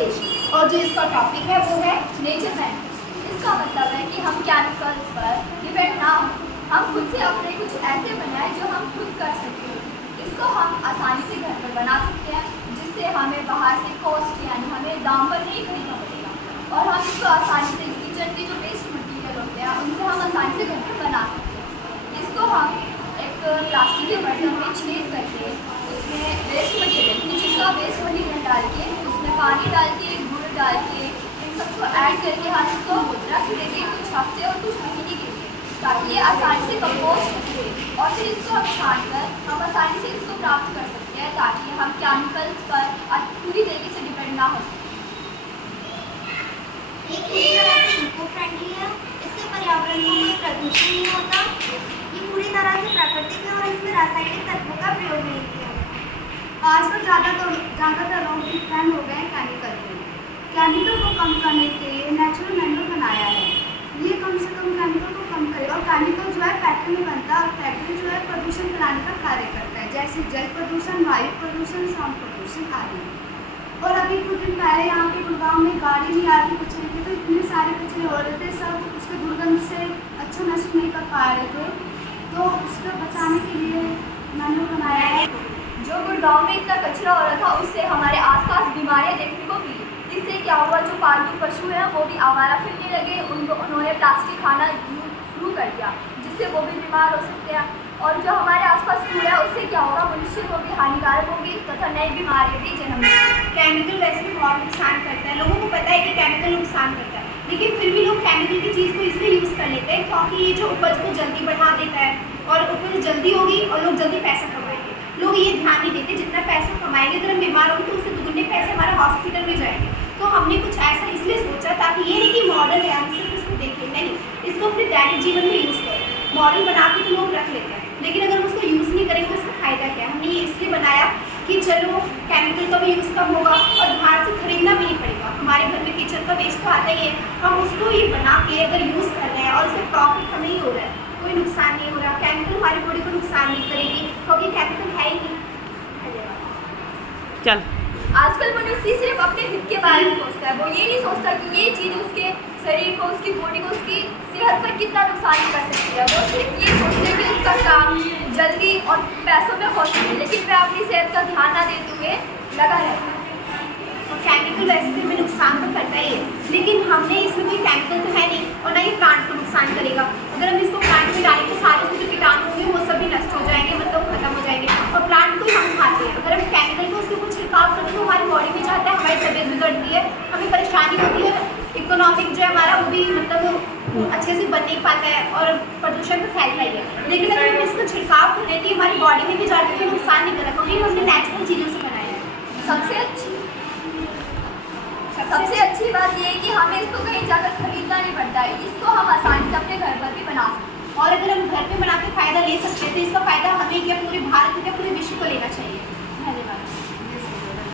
स्वदेशी। और जो इसका टॉपिक है वो है नेचर फ्रेंडली। इसका मतलब है कि हम केमिकल्स पर डिपेंड ना हो, हम खुद से अपने कुछ ऐसे बनाएं जो हम खुद कर सकते हैं। इसको हम आसानी से घर पर बना सकते हैं, जिससे हमें बाहर से कॉस्ट यानी हमें दाम पर नहीं खरीदना पड़ेगा, और हम इसको आसानी से किचन के जो वेस्ट मटीरियल होते हैं उनसे हम आसानी से घर पर बना सकते हैं। इसको हम एक प्लास्टिक के बर्तन में छेद करके उसमें वेस्ट मटीरियल, किचन का वेस्ट मटीरियल डाल के उसमें पानी डाल के गुड़ डाल के इन सबको ऐड करके हम इसको रख देंगे कुछ हफ्ते और कुछ महीने के लिए, ताकि ये आसानी से कंपोस्ट हो सके। और फिर इसको हम छान कर हम आसानी से इसको प्राप्त कर सकते हैं, ताकि हम केमिकल्स पर पूरी तरीके से डिपेंड ना हो सकें। ये पूरी तरह से इको फ्रेंडली है, इससे पर्यावरण को कोई प्रदूषण नहीं होता। ये पूरी तरह से प्राकृतिक है और इसमें रासायनिक तत्वों का प्रयोग नहीं किया। आजकल ज़्यादातर लोग भी ट्रेंड हो गए हैं केमिकल के। केमिकल को कम करने के लिए नेचुरल मैनुअल बनाया है। ये कम से कम केमिकल को कम करे, और केमिकल जो है फैक्ट्री में बनता है और फैक्ट्री जो है प्रदूषण फैलाने का कार्य करता है, जैसे जल प्रदूषण, वायु प्रदूषण, साउंड प्रदूषण आदि। और अभी कुछ दिन पहले यहाँ पे गुड़गांव में गाड़ी नहीं आ रही कचरे की, तो इतने सारे कचरे हो रहे थे, सब उसके दुर्गंध से अच्छा महसूस नहीं कर पा रहे थे। तो उसको बचाने के लिए मैंने बनाया है। जो गुड़गांव में इतना कचरा हो रहा था उससे हमारे आसपास बीमारियां देखने को मिली। इससे क्या हुआ, जो पालतू पशु हैं वो भी आवारा फिरने लगे, उन्होंने प्लास्टिक खाना शुरू कर दिया, जिससे वो भी बीमार हो सकते हैं। और जो हमारे आसपास कूड़ा है उससे क्या होगा, मनुष्य को भी हानिकारक होगी तथा नई बीमारियां भी जन्म लेंगी। केमिकल वैसे भी बहुत नुकसान करता है, लोगों को पता है कि केमिकल नुकसान करता है, लेकिन फिर भी लोग केमिकल की चीज़ को इसलिए यूज़ कर लेते हैं क्योंकि ये जो उपज को जल्दी बढ़ा देता है और उपज जल्दी होगी और लोग जल्दी पैसा कमाएंगे। लोग ये ध्यान नहीं देते जितना पैसा कमाएंगे, अगर हम बीमार होंगे तो उससे दुगने पैसे हमारे हॉस्पिटल में जाएंगे। तो हमने कुछ ऐसा इसलिए सोचा ताकि ये नहीं कि मॉडल है हम सिर्फ इसको देखें, नहीं, इसको अपने दैनिक जीवन में यूज़ करें। मॉडल बना के तो लोग रख लेते हैं, लेकिन अगर हम उसको यूज़ नहीं करेंगे उसका फ़ायदा क्या है। हमने ये इसलिए बनाया कि चलो केमिकल का भी यूज़ कम होगा और बाहर से खरीदना भी नहीं पड़ेगा। हमारे घर में किचन का वेस्ट तो आता ही है, हम उसको ये बना के अगर यूज़ कर रहे हैं और उससे प्रॉफिट हमें ही हो रहा है, कोई नुकसान नहीं हो रहा। केमिकल हमारी बॉडी को नुकसान नहीं करेगी क्योंकि केमिकल है ही नहीं। चल आजकल मनुष्य सिर्फ अपने हित के बारे में सोचता है, वो ये नहीं सोचता कि ये चीज़ उसके शरीर को, उसकी बॉडी को, उसकी सेहत पर कितना नुकसान कर सकती है। वो सिर्फ ये सोचते हैं कि उसका काम जल्दी और पैसों में हो सके, लेकिन वह अपनी सेहत का ध्यान ना देते हुए लगा रहता है। केमिकल वैसे भी हमें नुकसान तो करता ही है, लेकिन हमने इसमें कोई केमिकल तो है नहीं और ना ये प्लांट को नुकसान करेगा। अगर हम इसको प्लांट में डालें तो सारे उसमें जो कीटाणु होंगे वो सभी नष्ट हो जाएंगे, मतलब खत्म हो जाएंगे, और प्लांट को ही हम खाते हैं। अगर हम केमिकल को उसके ऊपर छिड़काव करते तो हमारी बॉडी में जाता है, हमारी तबीयत बिगड़ती है, हमें परेशानी होती है, इकोनॉमिक जो है हमारा वो भी मतलब अच्छे से बन नहीं पाता है और प्रदूषण तो फैलता ही है। लेकिन अगर हम इसको छिड़काव कर लेते हमारी बॉडी में भी जाके कोई नुकसान नहीं करेगा क्योंकि हमने नेचुरल चीज़ों से बनाया है। सबसे अच्छी बात यह है कि हमें इसको कहीं जाकर खरीदना नहीं पड़ता है, इसको हम आसानी से अपने घर पर भी बना सकते हैं। और अगर हम घर पे बना के फ़ायदा ले सकते हैं तो इसका फ़ायदा हमें क्या पूरे भारत या पूरे विश्व को लेना चाहिए।